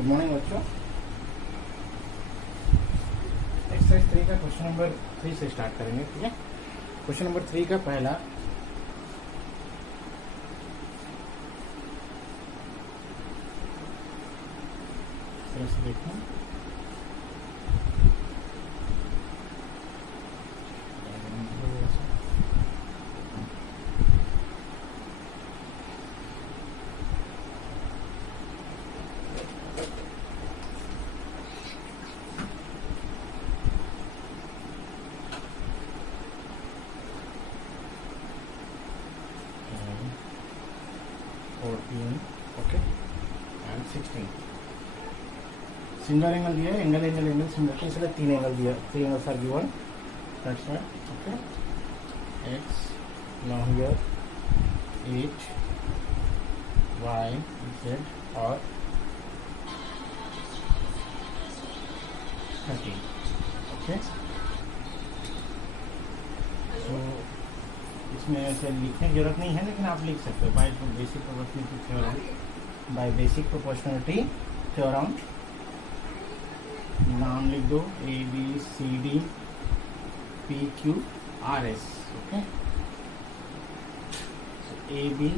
Good morning बच्चों। Exercise 3 का question number 3 से स्टार्ट करेंगे। ठीक है, क्वेश्चन नंबर 3 का पहला देखो। ओके एंड 16 सिंगल एंगल दिया है, एंगल एंगल एंगल सिंगल, इसलिए 3 एंगल दिया, 3 angles are given. That's why okay X now here 8 y z और 13। ओके सो इसमें ऐसे लिखने की जरूरत नहीं है, लेकिन आप लिख सकते हो by basic proportionality theorem. By basic proportionality theorem नाम लिख दो A B C D P Q R S. Okay A B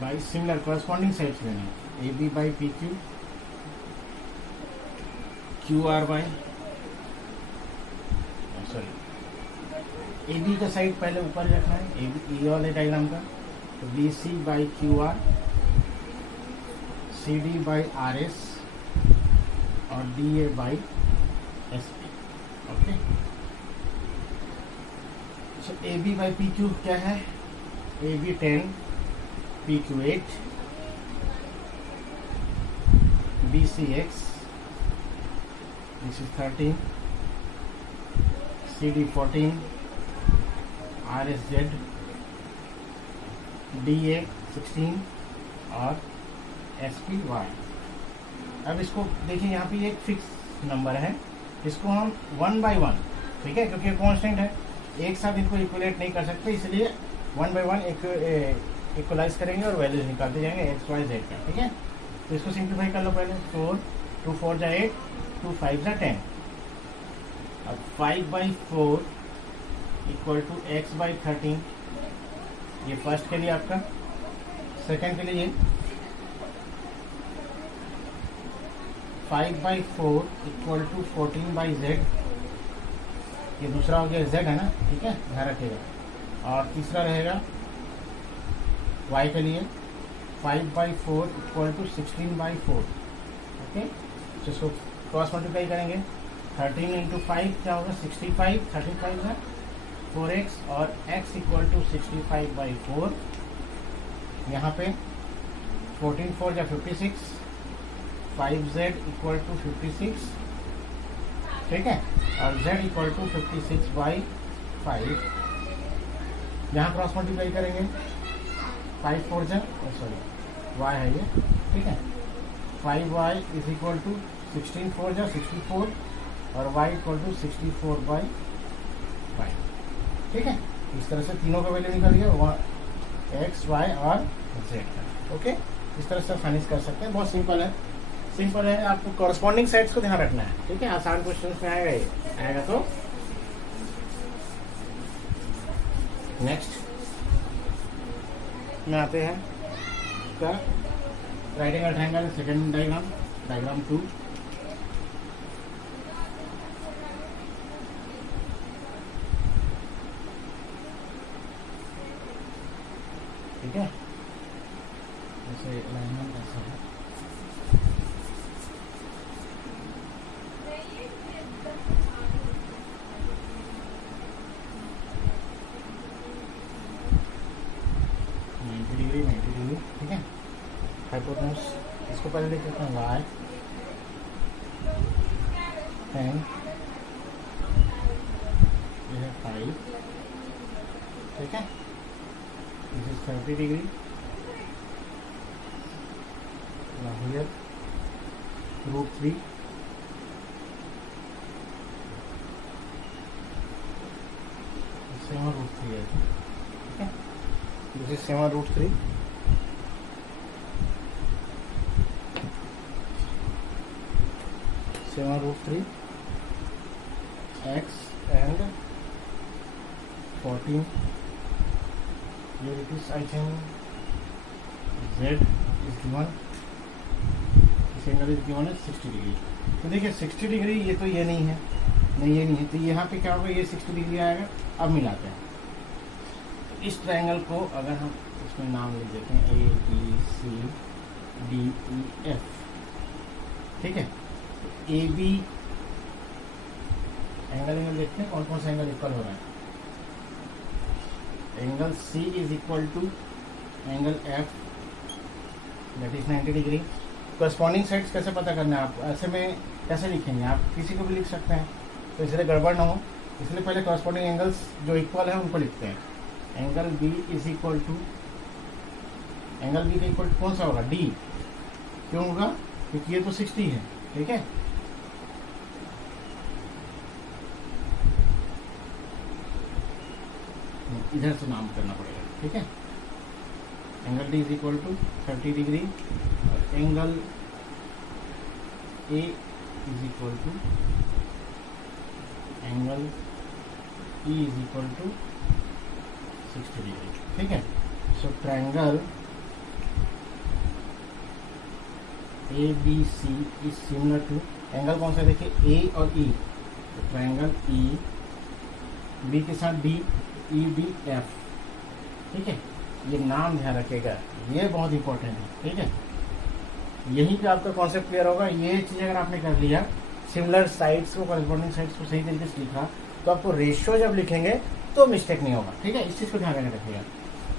by similar corresponding sides लेने, A B by P Q, Q R by sorry A B का side पहले ऊपर रखना है, A B ये वाले डायग्राम का, तो B C by Q R, C D by R S और D A by S P. Okay so A B by P Q क्या है, A B 10 P Q 8 B C X this is 13 C D 14 R S Z D A 16 और S P Y. अब इसको देखिए, यहाँ पे एक fix number है, इसको हम 1 by 1, ठीक है, क्योंकि कांस्टेंट है, एक साथ इनको इक्वलेट नहीं कर सकते, इसलिए 1 by 1 इक्वलाइज करेंगे और वैल्यूज निकालते जाएंगे एक्स वाई जेड का। ठीक है, तो इसको सिंप्लीफाई कर लो पहले। 4 2 4 जा 8 2 5 जा 10। अब 5 by 4 equal to X by 13, ये फर्स्ट के लिए आपका। सेकेंड के लिए 5 by 4 equal to 14 by z, ये दूसरा हो गया z है ना, ठीक है, ध्यान रखिएगा। और तीसरा रहेगा y के लिए 5 by 4 equal to 16 by 4। Okay तो इसको क्रॉस मल्टीप्लाई करेंगे, 13 इंटू 5 क्या होगा 65, 35 है 4x और x इक्वल टू 65 by 4। यहाँ पे 14 4 या 56, 5z इक्वल टू 56, ठीक है, और z इक्वल टू 56 बाई 5। यहाँ क्रॉस मल्टीप्लाई करेंगे, 5 4 जा सॉरी y है ये, ठीक है, 5y इज इक्वल टू 16 4 जा 64 और y इक्वल टू 64 बाई 5। ठीक है, इस तरह से तीनों का वैल्यू निकल गया, एक्स वाई और जेड का। ओके, इस तरह से फाइनिश कर सकते हैं, बहुत सिंपल है, सिंपल है। आपको कॉरस्पॉन्डिंग साइड्स को ध्यान रखना है, ठीक है, आसान क्वेश्चन में आएगा ये, आएगा। तो नेक्स्ट में आते हैं का right angle triangle second diagram, diagram 2। ठीक है, जैसे अलाइनमेंट ऐसा है, ठीक है। हाइपोटेन्यूज इसको पहले लिख देते हैं y 10, ये है 5, ठीक है, दिस इज 30 डिग्री। हियर √3 7 √3 है, ठीक है, this is 7 √3। 7√3 x and 14, here it is, I think z is given, this angle is given है 60 डिग्री। तो देखिए 60 डिग्री ये तो ये नहीं है, नहीं ये नहीं है, तो यहाँ पे क्या होगा, ये 60 डिग्री आएगा। अब मिलाते हैं, तो इस ट्रायंगल को अगर हम इसमें नाम लिख देते हैं A B C D E F, ठीक है। तो ए बी एंगल देखते हैं कौन कौन सा एंगल इक्वल हो रहा है। Angle C is equal to angle F, that is 90 degree. Corresponding sides कैसे पता करना है आपको, ऐसे में कैसे लिखेंगे, आप किसी को भी लिख सकते हैं, तो इसलिए गड़बड़ ना हो, इसलिए पहले करस्पॉन्डिंग एंगल्स जो इक्वल है उनको लिखते हैं। Angle B is equal to, angle B का इक्वल टू कौन सा होगा, D। क्यों होगा, क्योंकि ये तो 60 है, ठीक है। इधर से नाम करना पड़ेगा, ठीक है। Angle D is equal to 30 degree और angle A is equal to angle E is equal to 60 degree, ठीक है। So triangle ABC is similar to, angle कौन सा देखिए A और E, तो ट्रायंगल E B के साथ D E B F, ठीक है। ये नाम ध्यान रखिएगा, ये बहुत इंपॉर्टेंट है, ठीक है। यहीं पे आपका कॉन्सेप्ट क्लियर होगा। ये चीज़ अगर आपने कर लिया, सिमिलर साइड्स को, कॉरेस्पॉन्डिंग साइड्स को सही तरीके से लिखा, तो आपको रेशियो जब लिखेंगे तो मिस्टेक नहीं होगा, ठीक है। इस चीज़ को ध्यान में रखिएगा।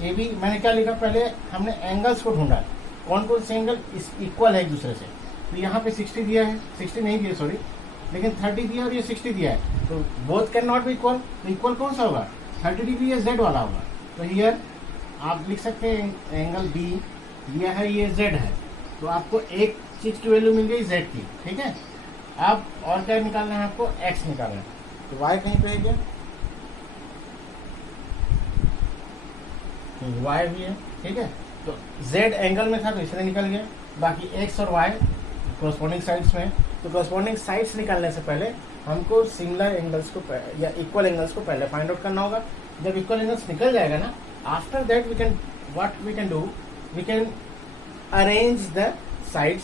ए बी मैंने क्या लिखा, पहले हमने एंगल्स को ढूंढा, कौन कौन से एंगल इक्वल है एक दूसरे से। तो यहाँ पे 60 दिया है, 60 नहीं दिया सॉरी, लेकिन 30 दिया और ये 60 दिया है, तो both can not be equal. तो इक्वल कौन सा होगा, 30 डिग्री या जेड वाला होगा। तो हियर आप लिख सकते हैं एंगल बी दिया है, ये जेड है, तो आपको एक चीज की वैल्यू मिल गई जेड की, ठीक है। अब और क्या निकालना है आपको, एक्स निकालना है, तो वाई कहीं पे है क्या, वाई भी है, ठीक है। तो जेड एंगल में था तो इसलिए निकल गया, बाकी एक्स और वाई कॉरेस्पॉन्डिंग साइड्स में। तो कॉरेस्पॉन्डिंग साइड्स निकालने से पहले हमको सिमिलर एंगल्स को या इक्वल एंगल्स को पहले फाइंड आउट करना होगा। जब इक्वल एंगल्स निकल जाएगा ना, after that we can do, we can arrange the sides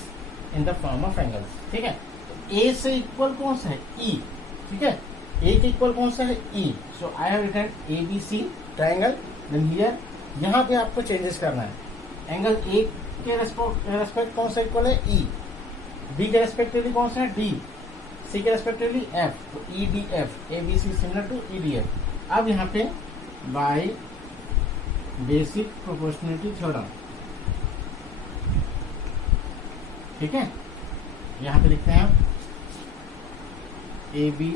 in the form of angles, ठीक है। ए से इक्वल कौन सा है, ई, ठीक है। ए के इक्वल कौन सा है, E. So I have written A B C triangle. Then here यहाँ पे आपको चेंजेस करना है, एंगल ए के रेस्पेक्ट कौन सा इक्वल है, ई। बी के रेस्पेक्टिवली कौन सा है, डी। सी के रेस्पेक्टिवली एफ, तो E D F, A B C similar to E D F. अब यहाँ पे बाय बेसिक प्रोपोर्शनलिटी थ्योरम, ठीक है। यहाँ पे लिखते हैं A B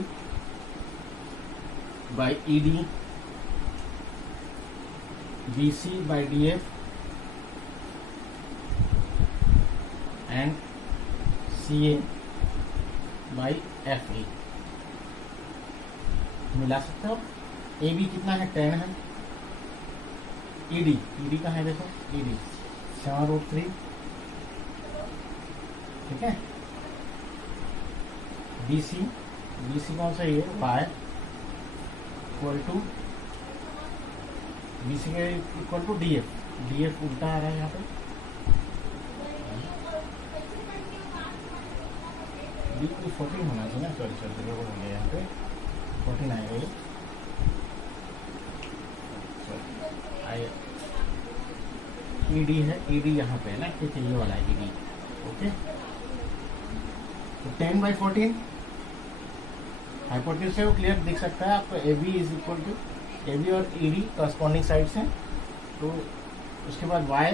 by E D, B C by D F and C A by F A. मिला सकते हो। ए बी कितना है, 10 है। ई डी का है, देखो ई डी 7√3, ठीक है। बी सी कौन सा ये by equal to, B C के इक्वल टू डी एफ उल्टा आ रहा है यहाँ पे, बी 14 होना चाहिए ना, सॉरी हो गया यहाँ पे 14 आएगा ये, ई डी है, ई डी यहाँ पे है ना, ठीक है, ये वाला है ई डी, ओके। तो 10/14 हाइपोटेन्यूज से वो क्लियर दिख सकता है आपको। A B is equal to, A B और ई डी करस्पॉन्डिंग साइड्स हैं। तो उसके बाद वाई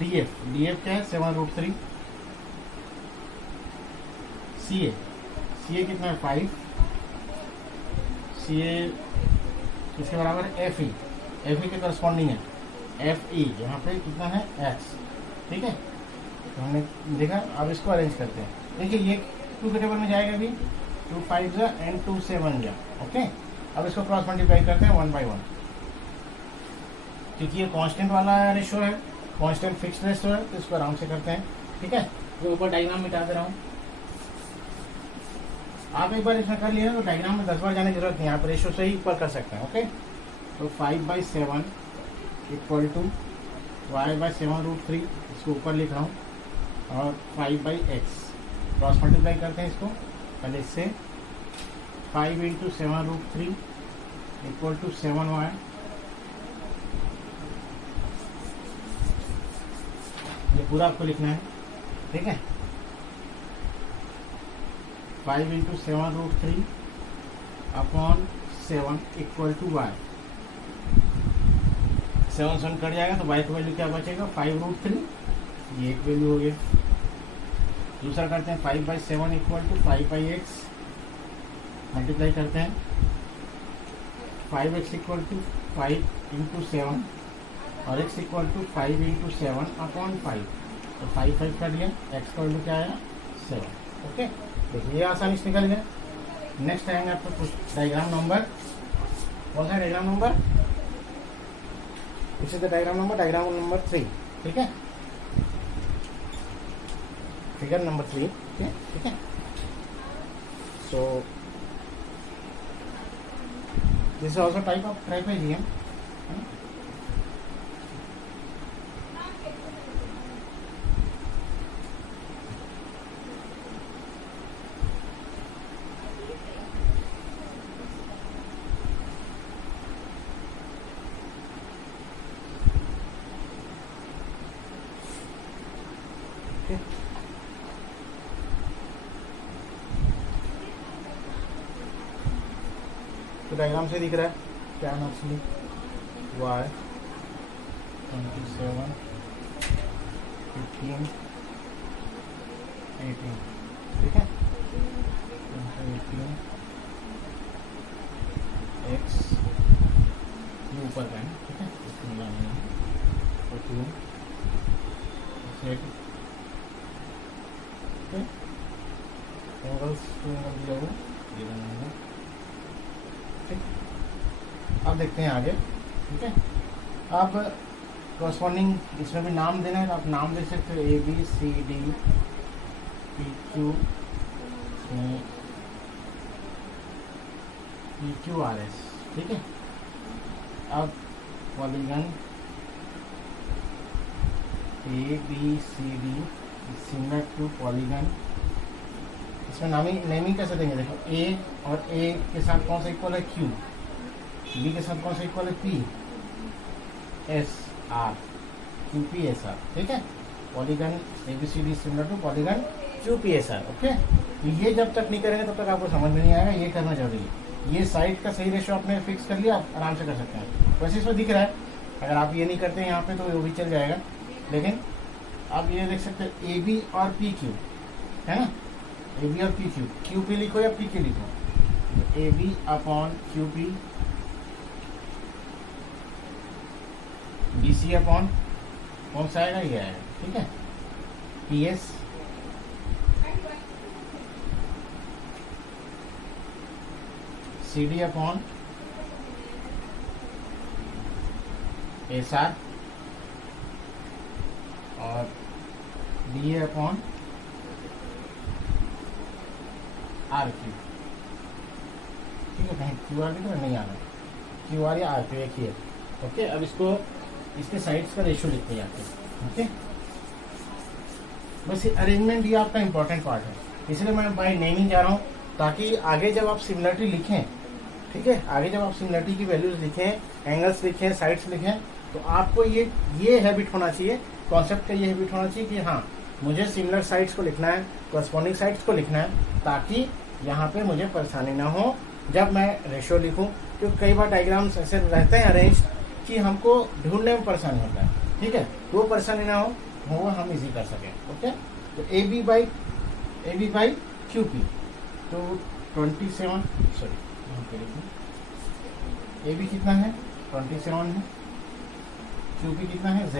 डी एफ क्या है, 7√3। सी ए कितना है, 5। सी ए इसके बराबर है एफ ई के करस्पॉन्डिंग है एफ ई, यहाँ पे कितना है, एक्स, ठीक है। तो हमने देखा, अब इसको अरेंज करते हैं। देखिए ये 2 के टेबल में जाएगा भी, 2 5 जा एंड 2 7 जा, ओके। अब इसको क्रॉस मल्टीप्लाई करते हैं 1/1, क्योंकि ये कांस्टेंट वाला रेशो है, कांस्टेंट फिक्स्ड रेशो है, तो इसको आराम से करते हैं, ठीक है। जो ऊपर डायग्राम मिटा दे रहा हूँ, आप एक बार इसमें कर लिया तो डायग्राम में 10 बार जाने की जरूरत नहीं, आप रेशो से ही ऊपर कर सकते हैं। ओके, तो 5/7 इक्वल टू y/7√3, इसको ऊपर लिख रहा हूँ, और 5/x क्रॉस मल्टीप्लाई करते हैं इसको पहले इससे। 5 × 7√3 इक्वल टू 7y, ये पूरा आपको लिखना है, ठीक है। 5 × 7√3 upon 7 equal to y, 7 cut जाएगा तो y की वैल्यू क्या बचेगा, 5√3, ये एक वैल्यू हो गई। दूसरा करते हैं 5/7 इक्वल टू 5/x, मल्टीप्लाई करते हैं 5x इक्वल टू 5 × 7 और x इक्वल टू 5 × 7 अपॉन 5, तो 5 कर लिया, x का वैल्यू क्या आया 7। ओके, देखिए ये आसानी से निकल गया। नेक्स्ट आएंगे आपको कुछ डायग्राम नंबर, कौन सा डायग्राम नंबर, इसी का डायग्राम नंबर 3, ठीक है, फिगर नंबर 3, ठीक है। So this is also type of trapezium, तो डायग्राम से दिख रहा है क्या नक्सली y 27 15 18, ठीक है, 18 x ये ऊपर का है, ठीक है, और 2 z, एंगल्स ये बनाएंगे, ठीक। अब देखते हैं आगे, ठीक है। अब कॉरस्पॉन्डिंग इसमें भी नाम देना है, तो आप नाम दे सकते हो ABCD PQ, PQRS, ठीक है। अब polygon ABCD similar to polygon, इसमें नेमिंग कैसे देंगे, देखो A और A के साथ कौन सा इक्वल है Q, B के साथ कौन सा इक्वल है P, S R, QPSR, ठीक है। Polygon ABCD similar to polygon QPSR, okay. तो ये जब तक नहीं करेंगे तब तक आपको समझ में नहीं आएगा, ये करना जरूरी है। ये साइड का सही रेशो आपने फिक्स कर लिया, आप आराम से कर सकते हैं। वैसे इसमें दिख रहा है, अगर आप ये नहीं करते हैं यहाँ पे तो वो भी चल जाएगा, लेकिन आप ये देख सकते हैं AB और PQ, है ना, AB और PQ, QP लिखो या PQ लिखो, तो AB upon QP, BC upon कौन सा आएगा, ये आएगा, ठीक है, PS, CD अपॉन SR और DA अपॉन RQ, ठीक है। कहीं QR भी तो नहीं आ रहा, QR या RQ एक ही है, ओके। अब इसको इसके साइड्स का रेशियो लिखते हैं आपके, ओके। बस ये अरेंजमेंट ये आपका इंपॉर्टेंट पार्ट है, इसलिए मैं बाय नेमिंग जा रहा हूँ, ताकि आगे जब आप सिमिलरिटी लिखें, ठीक है, आगे जब आप सिमिलरिटी की वैल्यूज लिखें, एंगल्स लिखें, साइड्स लिखें, तो आपको ये हैबिट होना चाहिए, कॉन्सेप्ट का ये हैबिट होना चाहिए कि हाँ मुझे सिमिलर साइड्स को लिखना है, कॉरस्पॉन्डिंग साइड्स को लिखना है, ताकि यहाँ पे मुझे परेशानी ना हो जब मैं रेशियो लिखूँ। क्योंकि कई बार डायग्राम्स ऐसे रहते हैं अरेंज कि हमको ढूंढने में परेशानी होता है, ठीक है, वो परेशानी ना हो, वो हम इजी कर सकें, ओके। तो AB बाई QP, तो 27, सॉरी AB कितना है 27 है, QP कितना है Z,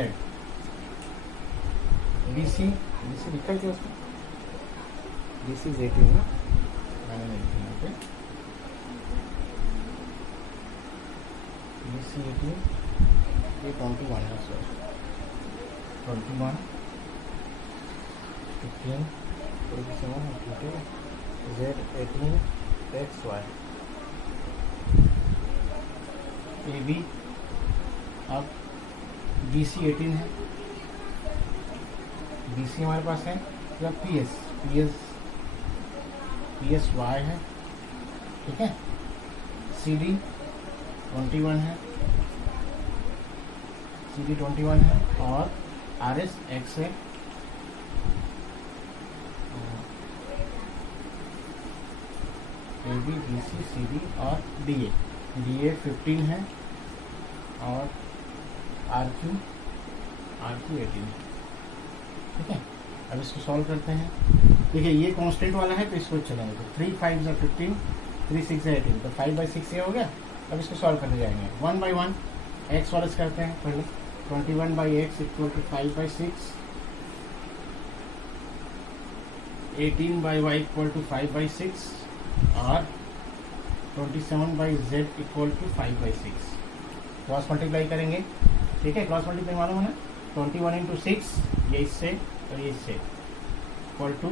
BC लिखा है क्या उसमें, BC Z है ना, मैंने नहीं लिखा, ओके। BC 18, ये 21 है, सॉरी 21 15 27, ठीक है, Z18 XY, AB, अब BC 18 है, BC हमारे पास है, या PSY है, ठीक है। CD 21 है, CD 21 है, और RS X है, AB, BC, CD और DA 15 है, और RQ 18, ठीक है। अब इसको सॉल्व करते हैं। देखिए ये कांस्टेंट वाला है तो इसको चलेंगे, तो 3 5 ज़ा 15, 3 6 ज़ा 18, तो 5/6 ये हो गया। अब इसको सॉल्व करते जाएंगे 1 by 1, एक्स वाले करते हैं पहले। 21/x equal to 5/6, 18/y equal to 5/6, और 27/z equal to 5/6। Cross multiply करेंगे, ठीक है। क्रॉस मल्टीप्लाई मालूम है ना, 21 इंटू 6, ये इससे और ये इससे, इक्वल टू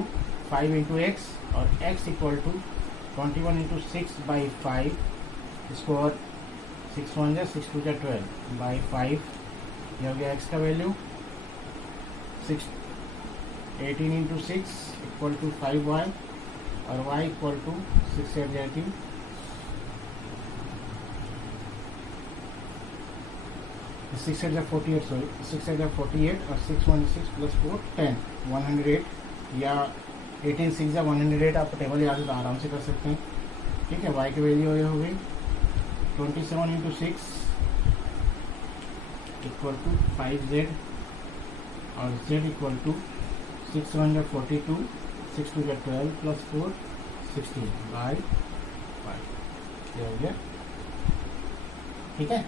5 इंटू एक्स, और x इक्वल टू 21 इंटू 6/5, इसको और 6 1 जा 6 2 जा 12/5, ये हो गया x का value. 18 into 6 equal to 5y, और y इक्वल टू 6 8 जा 18, 6 8 जा 48, सॉरी 6 8 जा 48, और 6 1 6 प्लस 4 10, 108, या 18 6 जा 108। आप टेबल याद है तो आराम से कर सकते हैं, ठीक है। y की वैल्यू ये हो गई 27 इंटू 6 इक्वल टू 5z, और z इक्वल टू 6 1 जा 42, 6 2 जा 12 प्लस 4 16/5, ये हो गया, ठीक है।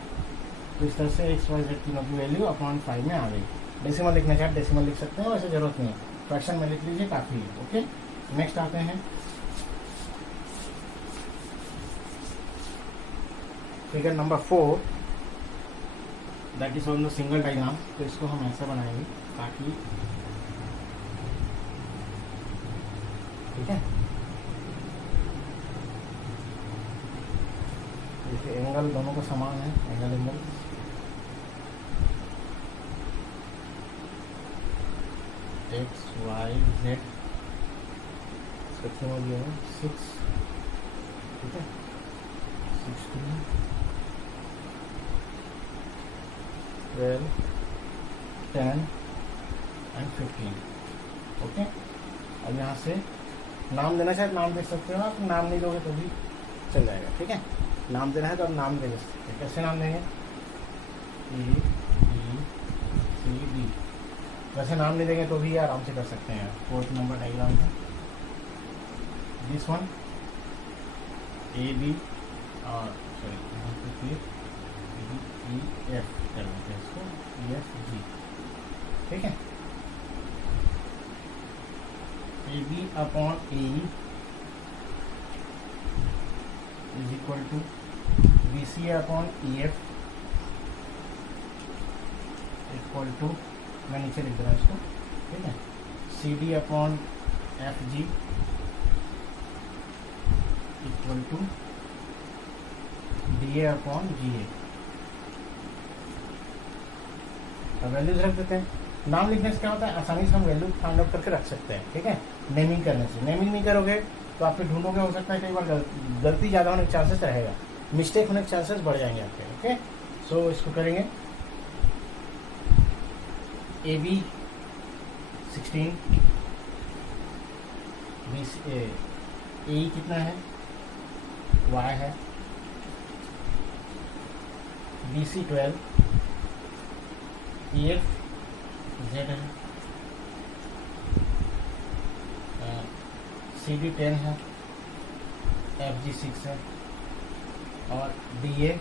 तो इस तरह से एक्स वाई जेड तीनों की वैल्यू अपॉन 5 में आ गई। डेसिमल लिखना चाहे डेसिमल लिख सकते हैं, वैसे जरूरत नहीं है, फ्रैक्शन में लिख लीजिए काफ़ी है, ओके। नेक्स्ट आते हैं figure number 4, that is on the single diagram. तो इसको हम ऐसा बनाएंगे ताकि, ठीक है, देखिए एंगल दोनों का समान है, एंगल एक्स वाई जेड, इसका हो गया 6, ठीक है, 16 12 10 एंड 15, ओके। अब यहाँ से नाम देना चाहे नाम दे सकते हो आप, नाम नहीं दोगे तो भी चल जाएगा, ठीक है। नाम देना है तो आप नाम दे सकते हैं। कैसे नाम देंगे, ABCD, वैसे नाम नहीं देंगे तो भी आराम से कर सकते हैं। 4th नंबर डायग्राम है दिस वन, AB, और सॉरी यहाँ पे फिर EF कर देते हैं इसको, EFG, ठीक है। AB upon AE is equal to BC upon EF equal to, मैं नीचे लिख दे रहा हूँ इसको, ठीक है, CD upon FG equal to DA upon GA। अब वैल्यूज रख देते हैं। नाम लिखने से क्या होता है, आसानी से हम वैल्यू फाइंड आउट करके रख सकते हैं, ठीक है। नेमिंग करने से, नेमिंग नहीं करोगे तो आप फिर ढूंढोगे, हो सकता है कई बार गलती ज़्यादा होने के चांसेस रहेगा, मिस्टेक होने के चांसेस बढ़ जाएंगे आपके, ओके। सो इसको करेंगे AB 16, AE कितना है, Y है, BC 12, EF Z है, CD 10 है, FG 6 है, और DA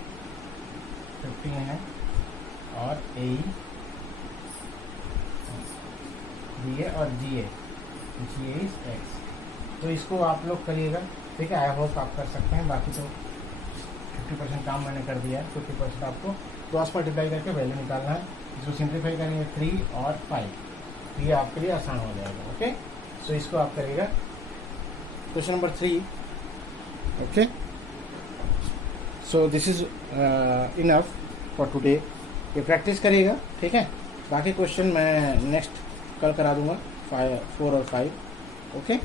15 है, और AE, DA और GA इज X। तो इसको आप लोग करिएगा, ठीक है। आई होप आप कर सकते हैं। बाकी तो 50% काम मैंने कर दिया है, 50% आपको क्रॉस मल्टीप्लाई करके वैल्यू निकालना है। इसको सिंप्लीफाई करेंगे 3 और 5, तो ये आपके लिए आसान हो जाएगा, ओके। सो इसको आप करिएगा question number 3. Okay, so this is enough for today. ये प्रैक्टिस करिएगा, ठीक है. बाकी क्वेश्चन मैं नेक्स्ट कल करा दूंगा, 4 और 5. Okay,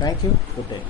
thank you, good day.